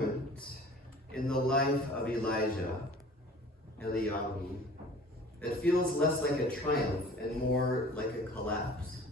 In the life of Eliyahu, it feels less like a triumph and more like a collapse.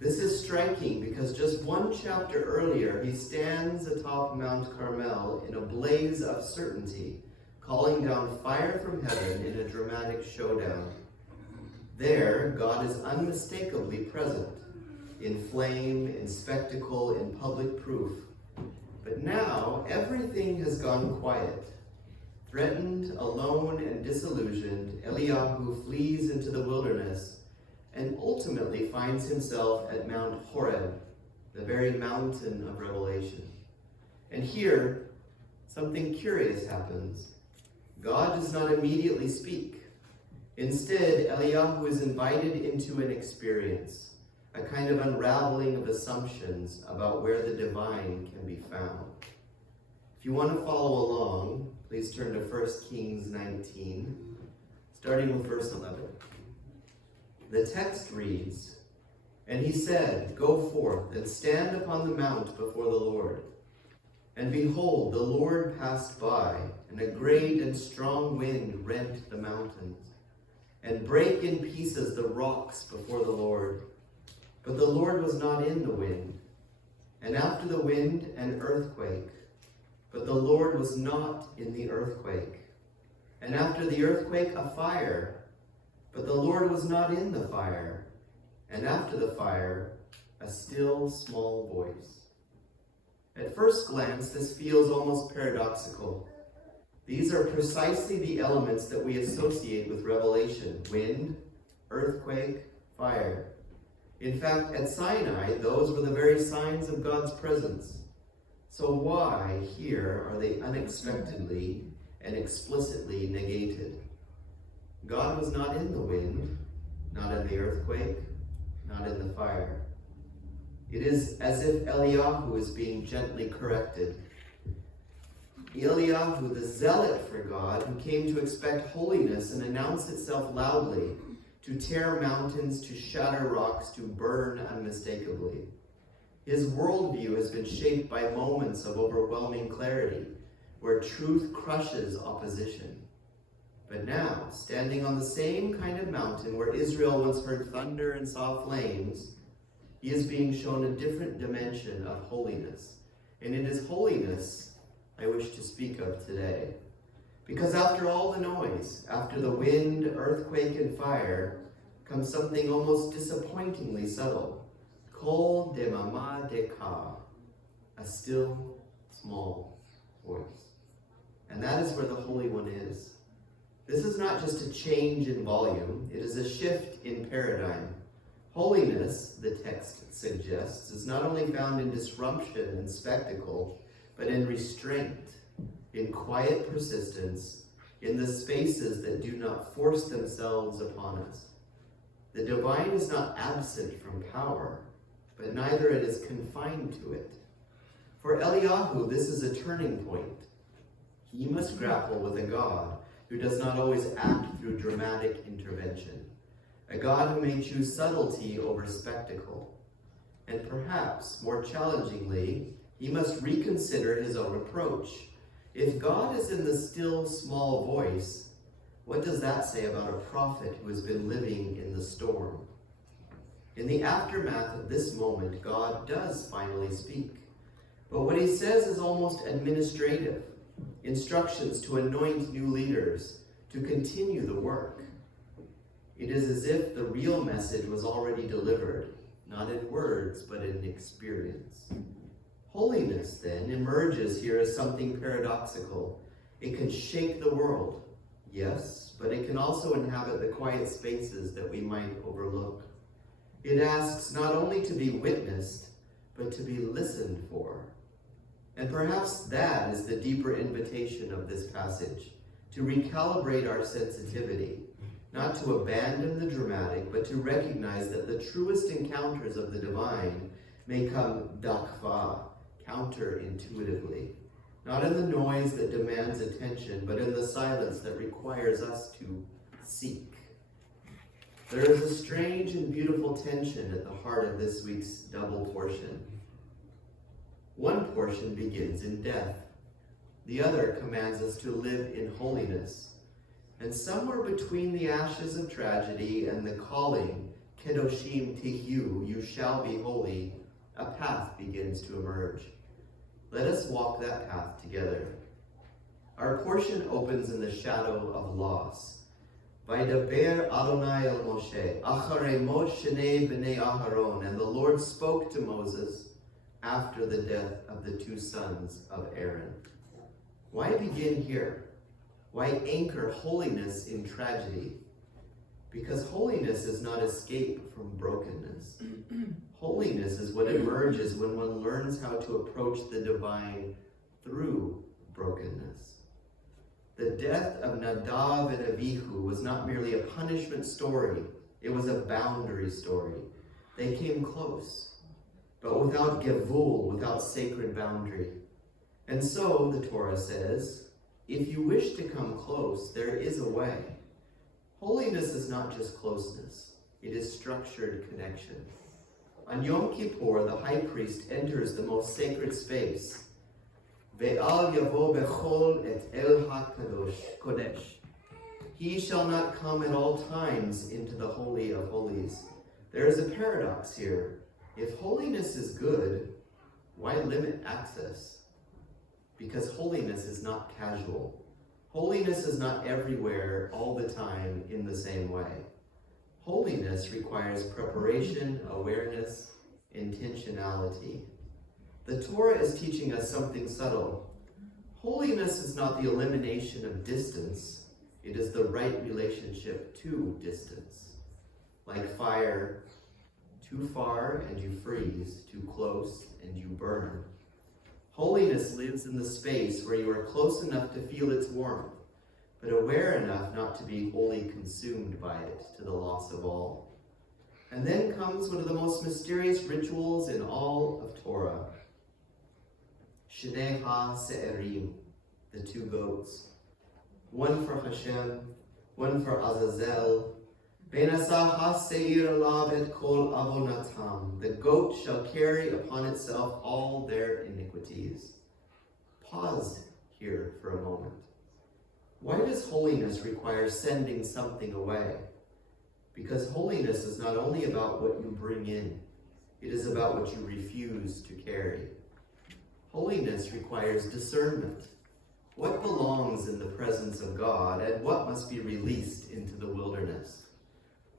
This is striking because just one chapter earlier, he stands atop Mount Carmel in a blaze of certainty, calling down fire from heaven in a dramatic showdown. There, God is unmistakably present, in flame, in spectacle, in public proof. But now, everything has gone quiet. Threatened, alone, and disillusioned, Eliyahu flees into the wilderness and ultimately finds himself at Mount Horeb, the very mountain of Revelation. And here, something curious happens. God does not immediately speak. Instead, Eliyahu is invited into an experience, a kind of unraveling of assumptions about where the divine can be found. If you want to follow along, please turn to 1 Kings 19, starting with verse 11. The text reads, "And he said, 'Go forth and stand upon the mount before the Lord.' And behold, the Lord passed by, and a great and strong wind rent the mountains, and brake in pieces the rocks before the Lord. But the Lord was not in the wind. And after the wind, an earthquake. But the Lord was not in the earthquake. And after the earthquake, a fire. But the Lord was not in the fire. And after the fire, a still small voice." At first glance, this feels almost paradoxical. These are precisely the elements that we associate with Revelation: wind, earthquake, fire. In fact, at Sinai, those were the very signs of God's presence. So why here are they unexpectedly and explicitly negated? God was not in the wind, not in the earthquake, not in the fire. It is as if Eliyahu is being gently corrected. Eliyahu, the zealot for God, who came to expect holiness and announce itself loudly, to tear mountains, to shatter rocks, to burn unmistakably. His worldview has been shaped by moments of overwhelming clarity, where truth crushes opposition. But now, standing on the same kind of mountain where Israel once heard thunder and saw flames, he is being shown a different dimension of holiness. And it is holiness I wish to speak of today. Because after all the noise, after the wind, earthquake, and fire, comes something almost disappointingly subtle. Kol demama deka, a still, small voice. And that is where the Holy One is. This is not just a change in volume, it is a shift in paradigm. Holiness, the text suggests, is not only found in disruption and spectacle, but in restraint, in quiet persistence, in the spaces that do not force themselves upon us. The divine is not absent from power, but neither it is confined to it. For Eliyahu, this is a turning point. He must grapple with a God who does not always act through dramatic intervention, a God who may choose subtlety over spectacle. And perhaps, more challengingly, he must reconsider his own approach. If God is in the still, small voice, what does that say about a prophet who has been living in the storm? In the aftermath of this moment, God does finally speak. But what he says is almost administrative. Instructions to anoint new leaders, to continue the work. It is as if the real message was already delivered, not in words, but in experience. Holiness, then, emerges here as something paradoxical. It can shake the world, yes, but it can also inhabit the quiet spaces that we might overlook. It asks not only to be witnessed, but to be listened for. And perhaps that is the deeper invitation of this passage, to recalibrate our sensitivity, not to abandon the dramatic, but to recognize that the truest encounters of the divine may come dakva, counterintuitively, not in the noise that demands attention, but in the silence that requires us to seek. There is a strange and beautiful tension at the heart of this week's double portion. One portion begins in death. The other commands us to live in holiness. And somewhere between the ashes of tragedy and the calling, Kedoshim Tihyu, you shall be holy, a path begins to emerge. Let us walk that path together. Our portion opens in the shadow of loss. Vaydaber Adonai el Moshe, Acharei Mot Shnei b'nei Aharon, and the Lord spoke to Moses after the death of the two sons of Aaron. Why begin here? Why anchor holiness in tragedy? Because holiness is not escape from brokenness. Holiness is what emerges when one learns how to approach the divine through brokenness. The death of Nadav and Abihu was not merely a punishment story, it was a boundary story. They came close, but without gevul, without sacred boundary. And so, the Torah says, if you wish to come close, there is a way. Holiness is not just closeness, it is structured connection. On Yom Kippur, the high priest enters the most sacred space. Ve'al yavo bechol et el ha-kodesh. He shall not come at all times into the Holy of Holies. There is a paradox here. If holiness is good, why limit access? Because holiness is not casual. Holiness is not everywhere, all the time, in the same way. Holiness requires preparation, awareness, intentionality. The Torah is teaching us something subtle. Holiness is not the elimination of distance. It is the right relationship to distance. Like fire, too far and you freeze, too close and you burn. Holiness lives in the space where you are close enough to feel its warmth, but aware enough not to be wholly consumed by it to the loss of all. And then comes one of the most mysterious rituals in all of Torah. Shnei ha-se'erim, the two goats. One for Hashem, one for Azazel. Benasah ha-se'ir alav et kol avonatam. The goat shall carry upon itself all their iniquities. Pause here for a moment. Why does holiness require sending something away? Because holiness is not only about what you bring in, it is about what you refuse to carry. Holiness requires discernment. What belongs in the presence of God and what must be released into the wilderness?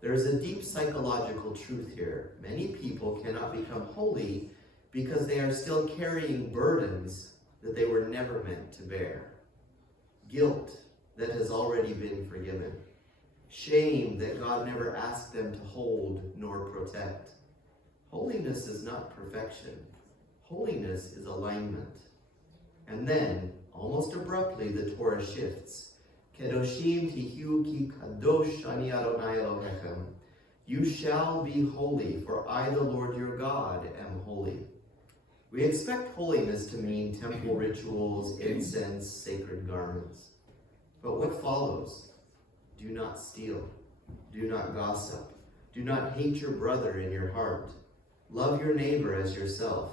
There is a deep psychological truth here. Many people cannot become holy because they are still carrying burdens that they were never meant to bear. Guilt that has already been forgiven. Shame that God never asked them to hold nor protect. Holiness is not perfection. Holiness is alignment. And then, almost abruptly, the Torah shifts. Kedoshim tihyu ki kadosh ani Adonai Elohechem. You shall be holy, for I, the Lord your God, am holy. We expect holiness to mean temple rituals, incense, sacred garments. But what follows? Do not steal. Do not gossip. Do not hate your brother in your heart. Love your neighbor as yourself.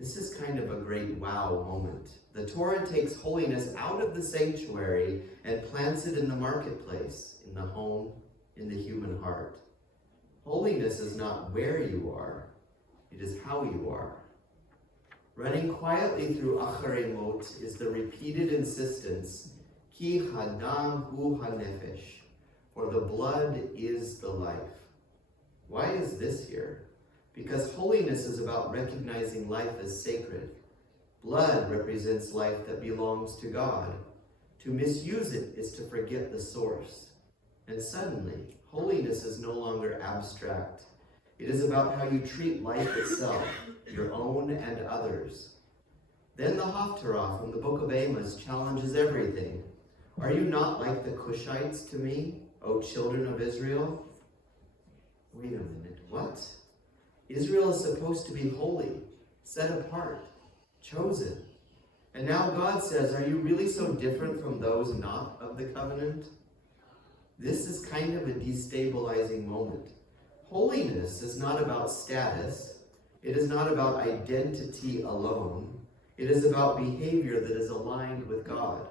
This is kind of a great wow moment. The Torah takes holiness out of the sanctuary and plants it in the marketplace, in the home, in the human heart. Holiness is not where you are, it is how you are. Running quietly through Acharei Mot is the repeated insistence, Ki hadam hu hanefesh, for the blood is the life. Why is this here? Because holiness is about recognizing life as sacred. Blood represents life that belongs to God. To misuse it is to forget the source. And suddenly, holiness is no longer abstract. It is about how you treat life itself, your own and others. Then the Haftarah from the book of Amos challenges everything. Are you not like the Cushites to me, O children of Israel? Wait a minute, what? Israel is supposed to be holy, set apart, chosen. And now God says, are you really so different from those not of the covenant? This is kind of a destabilizing moment. Holiness is not about status. It is not about identity alone. It is about behavior that is aligned with God.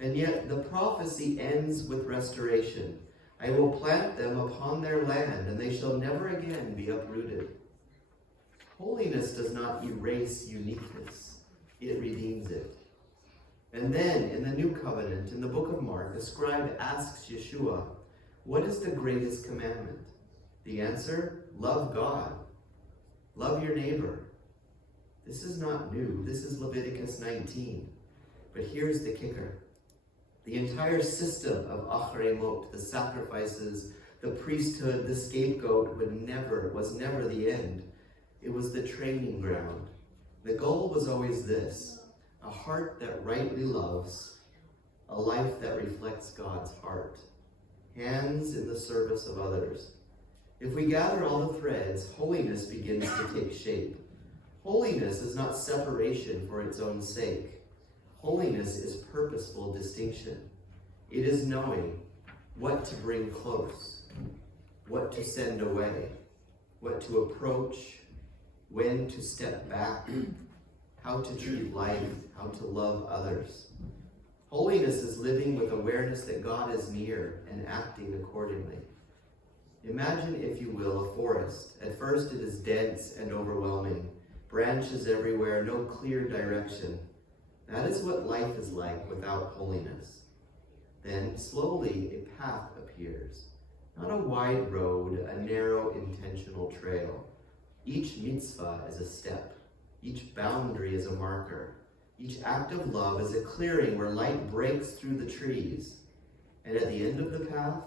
And yet the prophecy ends with restoration. I will plant them upon their land, and they shall never again be uprooted. Holiness does not erase uniqueness. It redeems it. And then, in the New Covenant, in the book of Mark, a scribe asks Yeshua, what is the greatest commandment? The answer, love God. Love your neighbor. This is not new. This is Leviticus 19. But here's the kicker. The entire system of Acharei Mot, the sacrifices, the priesthood, the scapegoat, was never the end. It was the training ground. The goal was always this: a heart that rightly loves, a life that reflects God's heart, hands in the service of others. If we gather all the threads, holiness begins to take shape. Holiness is not separation for its own sake. Holiness is purposeful distinction. It is knowing what to bring close, what to send away, what to approach, when to step back, how to treat life, how to love others. Holiness is living with awareness that God is near and acting accordingly. Imagine, if you will, a forest. At first it is dense and overwhelming, branches everywhere, no clear direction. That is what life is like without holiness. Then, slowly, a path appears. Not a wide road, a narrow, intentional trail. Each mitzvah is a step. Each boundary is a marker. Each act of love is a clearing where light breaks through the trees. And at the end of the path,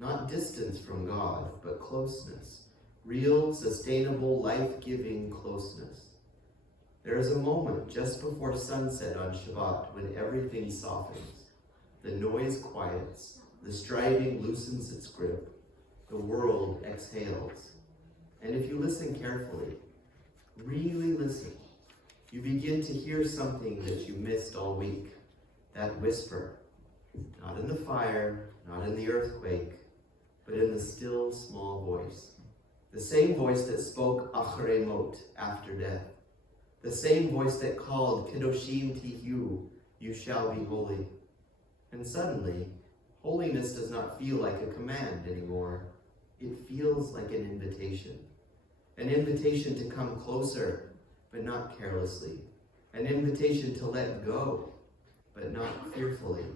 not distance from God, but closeness. Real, sustainable, life-giving closeness. There is a moment just before sunset on Shabbat when everything softens. The noise quiets. The striving loosens its grip. The world exhales. And if you listen carefully, really listen, you begin to hear something that you missed all week. That whisper. Not in the fire, not in the earthquake, but in the still, small voice. The same voice that spoke Acharei Mot, after death. The same voice that called Kedoshim Tihu, you shall be holy. And suddenly, holiness does not feel like a command anymore. It feels like an invitation. An invitation to come closer, but not carelessly. An invitation to let go, but not fearfully.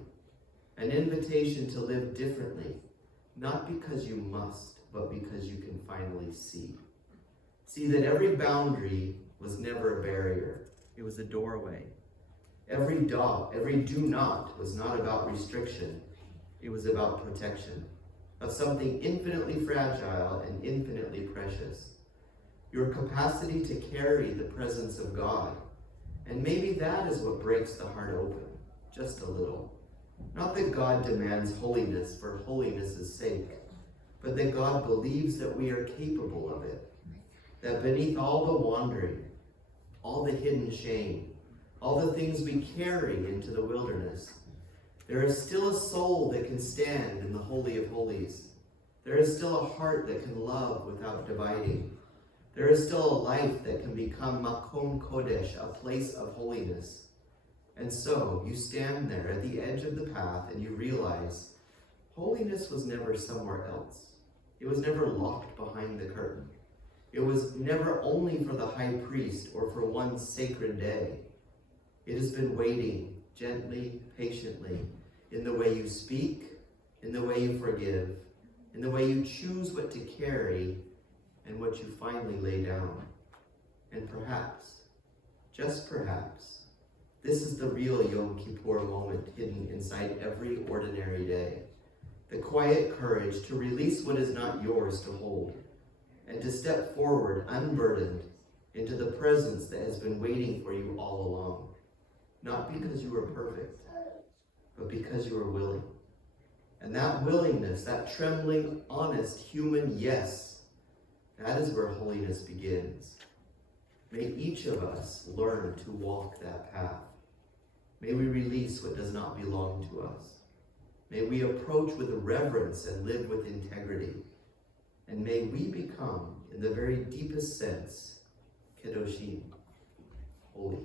An invitation to live differently, not because you must, but because you can finally see. See that every boundary was never a barrier. It was a doorway. Every do not was not about restriction. It was about protection of something infinitely fragile and infinitely precious. Your capacity to carry the presence of God. And maybe that is what breaks the heart open, just a little. Not that God demands holiness for holiness' sake, but that God believes that we are capable of it. That beneath all the wandering, all the hidden shame, all the things we carry into the wilderness, there is still a soul that can stand in the Holy of Holies. There is still a heart that can love without dividing. There is still a life that can become Makom Kodesh, a place of holiness. And so you stand there at the edge of the path and you realize holiness was never somewhere else. It was never locked behind the curtain. It was never only for the high priest or for one sacred day. It has been waiting gently, patiently, in the way you speak, in the way you forgive, in the way you choose what to carry, and what you finally lay down. And perhaps, just perhaps, this is the real Yom Kippur moment hidden inside every ordinary day. The quiet courage to release what is not yours to hold, and to step forward unburdened into the presence that has been waiting for you all along. Not because you are perfect, but because you are willing. And that willingness, that trembling, honest, human yes, that is where holiness begins. May each of us learn to walk that path. May we release what does not belong to us. May we approach with reverence and live with integrity. And may we become, in the very deepest sense, kedoshim, holy.